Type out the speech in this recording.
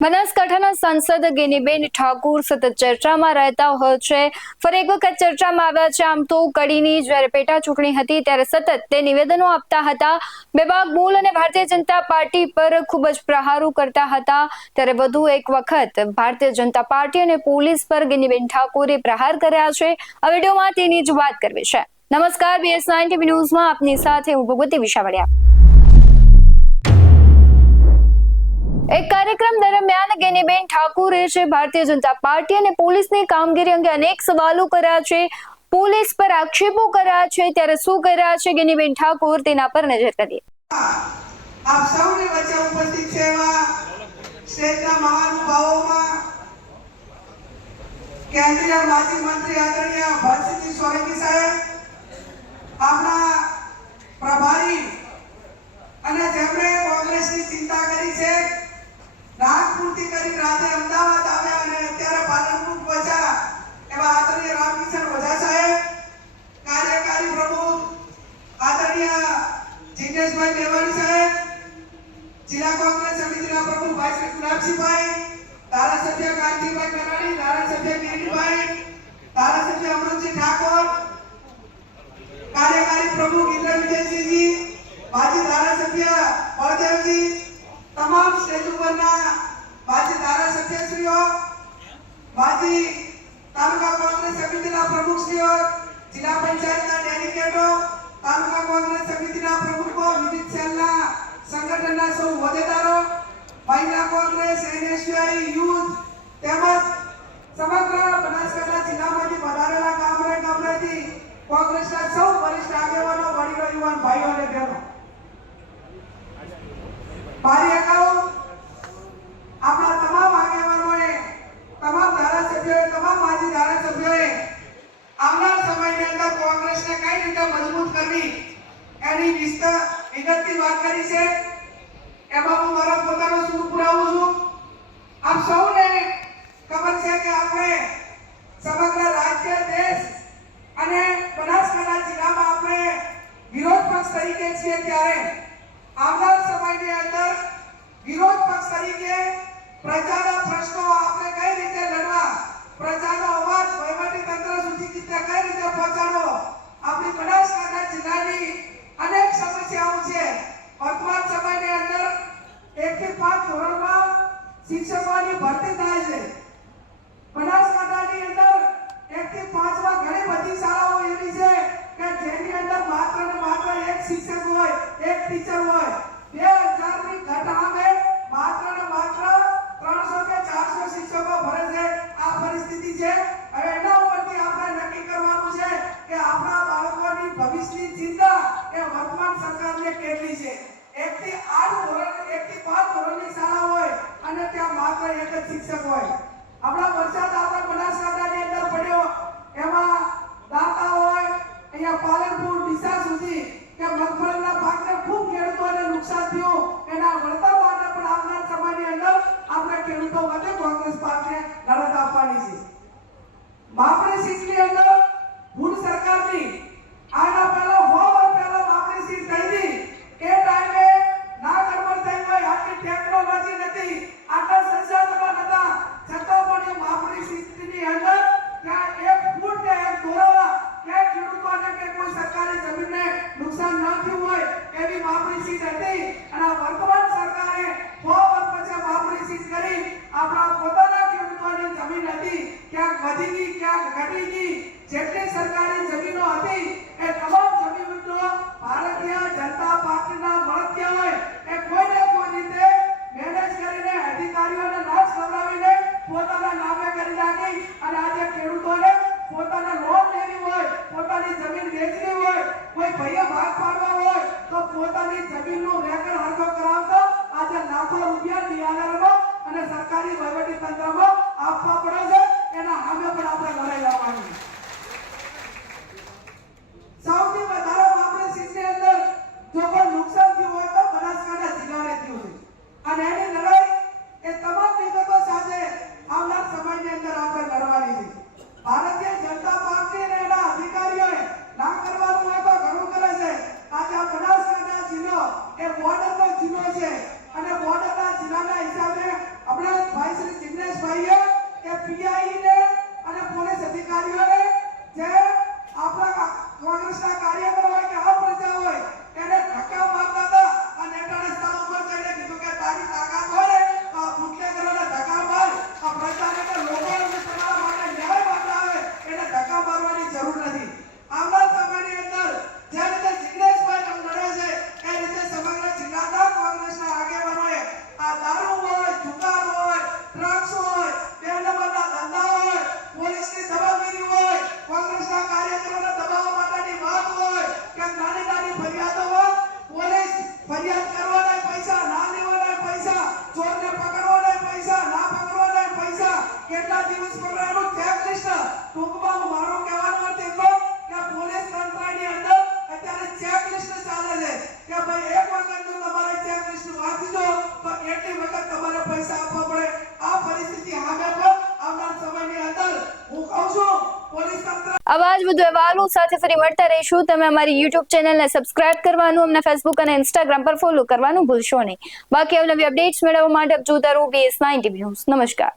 બનાસકાંઠાના સાંસદ ગેનીબેન ઠાકુર સતત ચર્ચામાં રહેતા હોય છે। ફરી એક વખત ચર્ચામાં આવ્યા છે। આમ તો કડીની જ્યારે પેટા ચૂંટણી હતી ત્યારે સતત તે નિવેદનો આપતા હતા, બેબાક બોલ અને ભારતીય જનતા પાર્ટી પર ખૂબ જ પ્રહારો કરતા હતા। ત્યારે વધુ એક વખત ભારતીય જનતા પાર્ટી અને પોલીસ પર ગેનીબેન ઠાકુરે પ્રહાર કર્યા છે। આ વિડીયોમાં તેની જ વાત કરવી છે। નમસ્કાર, BS9 TV ન્યૂઝમાં આપની સાથે હું ભગવતી વિશાવડિયા। એક કાર્યક્રમ દરમિયાન ગેનીબેન ઠાકુરે ભારતીય જનતા પાર્ટી અને પોલીસની કામગીરી અંગે અનેક સવાલો કર્યા છે, પોલીસ પર આક્ષેપો કર્યા છે। ત્યારે શું કર્યા છે ગેનીબેન ઠાકુર, તેના પર નજર કરીએ। આપ સૌની વચ્ચે ઉપસ્થિત છે એવા સ્ટેટના મહાનુભાવોમાં કેન્દ્રીય માજી મંત્રી આદરણીય ભરતસિંહ સોલંકી સાહેબ, આપણા પ્રભારી અને જેમણે કોંગ્રેસની ચિંતા કરી છે, નાગપુરથી કરી રાતે અમદાવાદ આવ્યા અને અત્યારે પાલનપુર પહોંચ્યા એવા આદરણીય રામકિશન ઓઝા સાહેબ, કાર્યકારી પ્રમુખ આદરણીય જીગ્નેશભાઈ મેવાણી સાહેબ, જિલ્લા કોંગ્રેસ સમિતિના પ્રમુખ ભાઈ શ્રી ગુલાબસિંહભાઈ, ધારાસભ્ય કાંતિભાઈ કરાડી, ધારાસભ્ય કિરીટભાઈ, ધારાસભ્ય અમૃતસિંહ ઠાકોર, કાર્યકારી પ્રમુખ ઇન્દ્ર વિજયસિંહજી, માજી ધારાસભ્ય બળદેવજી, તમામ સ્ટેજ ઉપરના માજી ધારાસભ્યશ્રીઓ, માજી તાલુકા કોંગ્રેસ સમિતિના પ્રમુખશ્રીઓ, જિલ્લા પંચાયતના ડેલિગેટો, તાલુકા કોંગ્રેસ સમિતિના પ્રમુખો, વિવિધ સેલના સંગઠનના સૌ હોદ્દેદારો, મહિલા કોંગ્રેસ, NSUI, યુથ તેમજ સમગ્ર બનાસકાંઠા જિલ્લામાંથી વધારેલા ગામડેથી કોંગ્રેસના સૌ વરિષ્ઠ આગેવાનો, વડીલો, યુવાન ભાઈઓ અને બહેનો, મારી અગાઉ આપણા તમામ આગેવાનોએ, તમામ ધારાસભ્યોએ, તમામ માજી ધારાસભ્યોએ આવનાર સમયની અંદર કોંગ્રેસને કઈ રીતે મજબૂત કરવી એની વિગતથી વાત કરી છે। એમાં હું મારો પોતાનો સૂર પુરાવું છું। આપ સૌને ખબર છે કે આપણે સમગ્ર રાજ્ય, દેશ અને બનાસકાંઠા જિલ્લામાં આપણે વિરોધ પક્ષ તરીકે છીએ, ત્યારે આવનાર સમયની અંદર વિરોધ પક્ષ તરીકે પ્રજાના પ્રશ્નો આપણે કઈ રીતે લડવા, પ્રજાનો અવાજ વહીવટી તંત્ર સુધી કઈ રીતે પહોંચાડવો, આપણી બનાસકાંઠા જિલ્લાની અનેક સમસ્યાઓ છે। વર્તમાન સમયની અંદર 1 થી 5 ધોરણમાં શિક્ષકોની ભરતી થાય છે। બનાસકાંઠાની અંદર 1 થી 5 માં ઘણી બધી શાળાઓ એવી છે કે જેની અંદર માત્ર ને માત્ર એક શિક્ષક હોય, એક ટીચર હોય। 2000 ની ઘટ સામે માત્ર ને માત્ર 300 કે 400 શિક્ષકો ભરે છે। આ પરિસ્થિતિ છે। હવે એના ઉપરથી આપણે નક્કી કરવાનું છે કે આપણા બાળકોની ભવિષ્યની ચિંતા એ વર્તમાન સરકારને કેટલી છે। 1 થી 8 ધોરણ, 1 થી 5 ધોરણની શાળા હોય અને ત્યાં માત્ર એક જ શિક્ષક હોય। આપણા વરસાદ આપણા બનાસકાંઠાની અંદર પડ્યો, એમાં દાતા હોય, અહીંયા પાલનપુર, ડીસા સુધી કે મગફળીના પાકને ખૂબ ખેડૂતોને નુકસાન થયું, એના વળતર માટે પણ આવનાર સમયની અંદર આપણે ખેડૂતો માટે કોંગ્રેસ પાર્ટીને લડત આપવાની છે। માપણી સીટની અંદર ભૂત સરકારની આના પહેલા 100 વર્ષ પહેલા માપણી સીટ થઈ હતી, એ ટાઈમે ના ગરબડ થઈ હોય, આટલી ટેકનોલોજી નથી, આટલા સંસાધનો નતા, છતાં પણ એ માપણી સીટની અંદર ત્યાં 1 ફૂટ કે 1 દોરા કે ખેડૂતોને કે કોઈ સરકારી જમીનને નુકસાન ન થયું હોય એવી માપણી સીટ હતી। અને વર્તમાન સરકારે 100 વર્ષ પછી માપણી સીટ કરી આપણા પોતાના ખેડૂતોની જમીન હતી, ક્યાંક વધી ગઈ, ક્યાંક ઘટી ગઈ, જેટલી સરકારી જમીનો હતી એ તમામ જમીનો ભારતીય જનતા પાર્ટીના મળતિયા હોય એ કોઈને કોઈ રીતે મેનેજ કરીને અધિકારીઓને નાશ ખવડાવીને પોતાના નામે કરી નાખી। અને આજે ખેડૂતોને પોતાને લોન લેવી હોય, પોતાની જમીન વેચવી હોય, કોઈ ભાઈએ ભાગ પાડવા હોય તો પોતાની જમીનનું રેકર્ડ હરખો કરાવતો આજે લાખો રૂપિયા ડીઆરઆરમાં અને સરકારી વહીવટી તંત્રમાં આપવા પડે છે। એના સામે પણ આપણે લડાઈ લડવાની। સૌથી વધારે માપણી સીટની અંદર જો કોઈ નુકસાન થયું હોય તો બનાસકાંઠા જિલ્લાને થયું છે, અને એની લડાઈ એ તમામ વિગતો સાથે આવનાર સમયની અંદર આપણે લડવાની છે। ભારતીય જનતા પાર્ટી અને એના અધિકારીઓએ ના કરવાનું હોય તો ઘણું કરે છે। આજે આ બનાસકાંઠા જિલ્લો એ બોર્ડરનો જિલ્લો છે અને બોર્ડરના જિલ્લાના હિસાબે આવા જ વધુ અહેવાલો સાથે ફરી મળતા રહીશું. તમે અમારી યુટ્યુબ ચેનલને સબસ્ક્રાઇબ કરવાનું, અમને ફેસબુક અને ઇન્સ્ટાગ્રામ પર ફોલો કરવાનું ભૂલશો નહીં. બાકી અવનવી અપડેટ્સ મેળવવા માટે જોતા રહો BS9 TV ન્યૂઝ. નમસ્કાર.